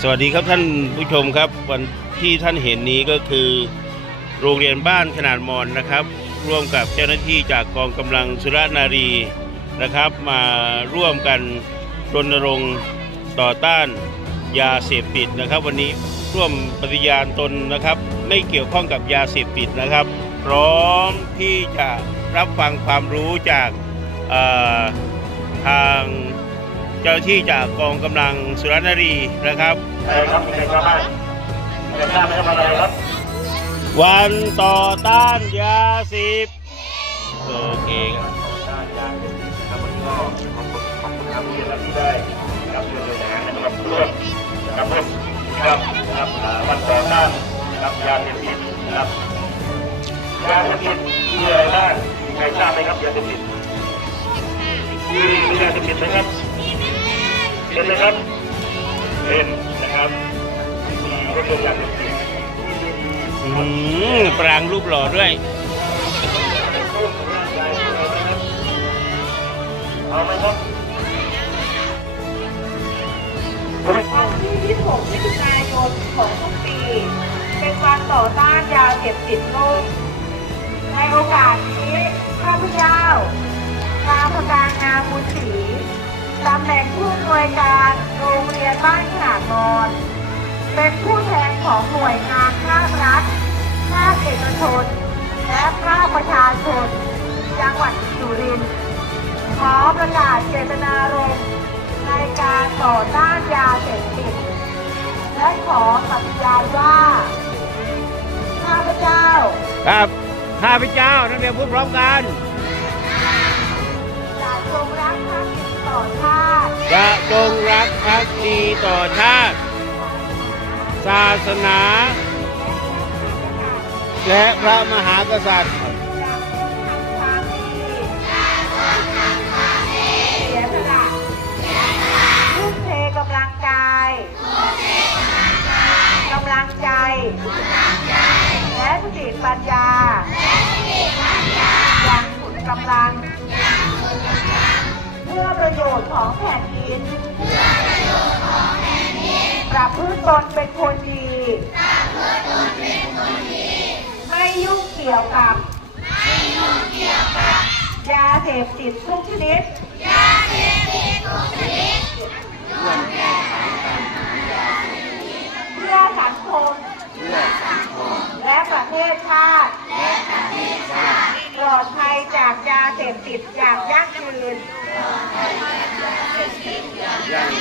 สวัสดีครับท่านผู้ชมครับ วันที่ท่านเห็นนี้ก็คือ โรงเรียนบ้านขนาดมอนนะครับ ร่วมกับเจ้าหน้าที่จากกองกำลังสุรนารีนะครับ มาร่วมกันรณรงค์ต่อต้านยาเสพติดนะครับ วันนี้ร่วมปฏิญาณตนนะครับ ไม่เกี่ยวข้องกับยาเสพติดนะครับ พร้อมที่จะรับฟังความรู้จากทาง เจ้าหน้าที่จากกองกำลังสุรนารีนะครับอะไรครับมีใครทราบบ้างมีใครทราบไหมครับอะไรครับ วันต่อต้านยาเสพโอเคครับด้านยาเสพติดนะครับวันนี้ก็ขอบคุณขอบคุณครับที่ที่ได้รับเงินเลยนะนะครับร่วมนะครับร่วมกับนะครับอ่าวันต่อต้านนะครับยาเสพติดนะครับยาเสพติดมีอะไรบ้างมีใครทราบไหมครับยาเสพติดมีมียาเสพติดไหมครับ เป็นไหมครับเป็นนะครับมีก็คือยาเสพติดอืมปรางรูปหล่อด้วย เอาไหมครับวันที่26มิถุนายนของทุกปี เป็นวันต่อต้านยาเสพติดโลก ในโอกาสนี้ข้าพเจ้านางพการงามบุญศรีตำแห น่งผู้อำนวยการโรงเรียนบ้านขนาดมอน เป็นผู้แทนของหน่วยงานภาครัฐ ภาคเอกชน และภาคประชาชน จังหวัดสุรินทร์ ขอประกาศเจตนารมณ์ในการต่อต้านยาเสพติด และขอปฏิญาณว่า ข้าพเจ้า ครับข้าพเจ้านักเรียนพูดพร้อมกัน จะจงรักภักดีต่อชาติ จะจงรักภักดีต่อชาติ ศาสนา และพระมหากษัตริย์จะมุ่งทำควาละทุ่มเทกำลังกายกำลังใจ และสติปัญญา ประโยชน์ของแผ่นดิน ประพฤติตนเป็นคนดี ไม่ยุ่งเกี่ยวกับไม่ยุ่งเกี่ยวกับยาเสพติดทุกชนิดยาเสพติดทุกชนิด เพื่อสังคม และประเทศชาติปลอดภัยจากยาเสพติดอย่างยั่งยืน Yan.